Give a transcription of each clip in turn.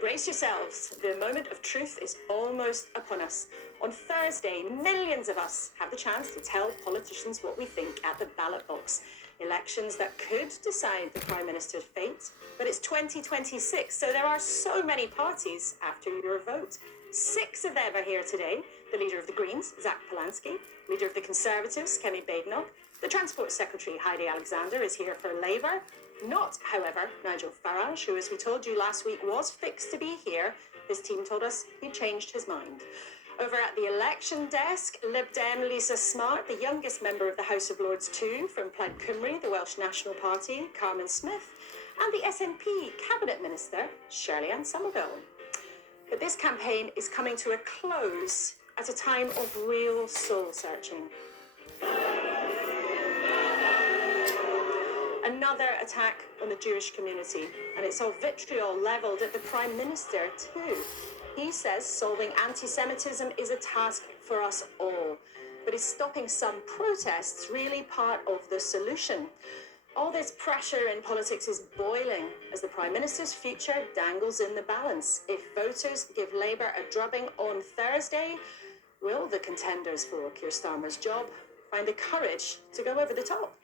Brace yourselves, the moment of truth is almost upon us. On Thursday, millions of us have the chance to tell politicians what we think at the ballot box. Elections that could decide the Prime Minister's fate, but it's 2026, so there are so many parties after your vote. 6 of them are here today. The leader of the Greens, Zach Polanski, leader of the Conservatives, Kemi Badenoch, the Transport Secretary, Heidi Alexander, is here for Labour. Not, however, Nigel Farage, who, as we told you last week, was fixed to be here. His team told us he changed his mind. Over at the election desk, Lib Dem Lisa Smart, the youngest member of the House of Lords too, from Plaid Cymru, the Welsh National Party, Carmen Smith, and the SNP Cabinet Minister, Shirley-Ann Somerville. But this campaign is coming to a close at a time of real soul-searching. Another attack on the Jewish community, and it's all vitriol levelled at the Prime Minister too. He says solving anti-Semitism is a task for us all, but is stopping some protests really part of the solution? All this pressure in politics is boiling as the Prime Minister's future dangles in the balance. If voters give Labour a drubbing on Thursday, will the contenders for Keir Starmer's job find the courage to go over the top?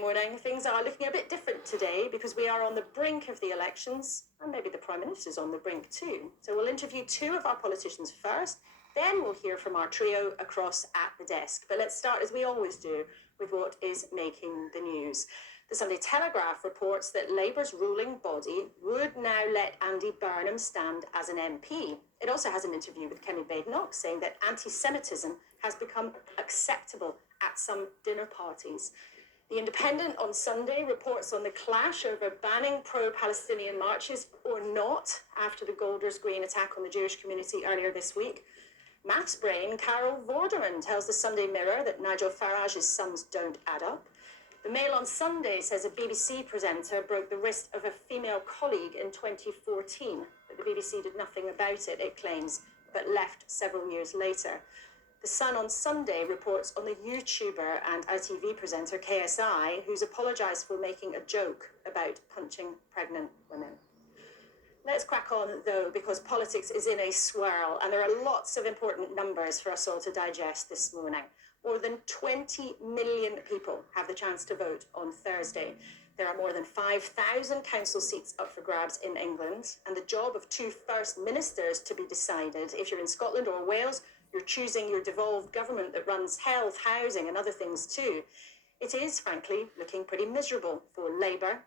Morning. Things are looking a bit different today because we are on the brink of the elections, and maybe the Prime Minister's on the brink too. So we'll interview 2 of our politicians first, then we'll hear from our trio across at the desk. But let's start, as we always do, with what is making the news. The Sunday Telegraph reports that Labour's ruling body would now let Andy Burnham stand as an MP. It also has an interview with Kemi Badenoch saying that anti-Semitism has become acceptable at some dinner parties. The Independent on Sunday reports on the clash over banning pro-Palestinian marches or not after the Golders Green attack on the Jewish community earlier this week. Maths brain Carol Vorderman tells the Sunday Mirror that Nigel Farage's sums don't add up. The Mail on Sunday says a BBC presenter broke the wrist of a female colleague in 2014, but the BBC did nothing about it, it claims, but left several years later. The Sun on Sunday reports on the YouTuber and ITV presenter KSI, who's apologised for making a joke about punching pregnant women. Let's crack on, though, because politics is in a swirl, and there are lots of important numbers for us all to digest this morning. More than 20 million people have the chance to vote on Thursday. There are more than 5,000 council seats up for grabs in England, and the job of 2 First Ministers to be decided. If you're in Scotland or Wales, you're choosing your devolved government that runs health, housing and other things too. It is, frankly, looking pretty miserable for Labour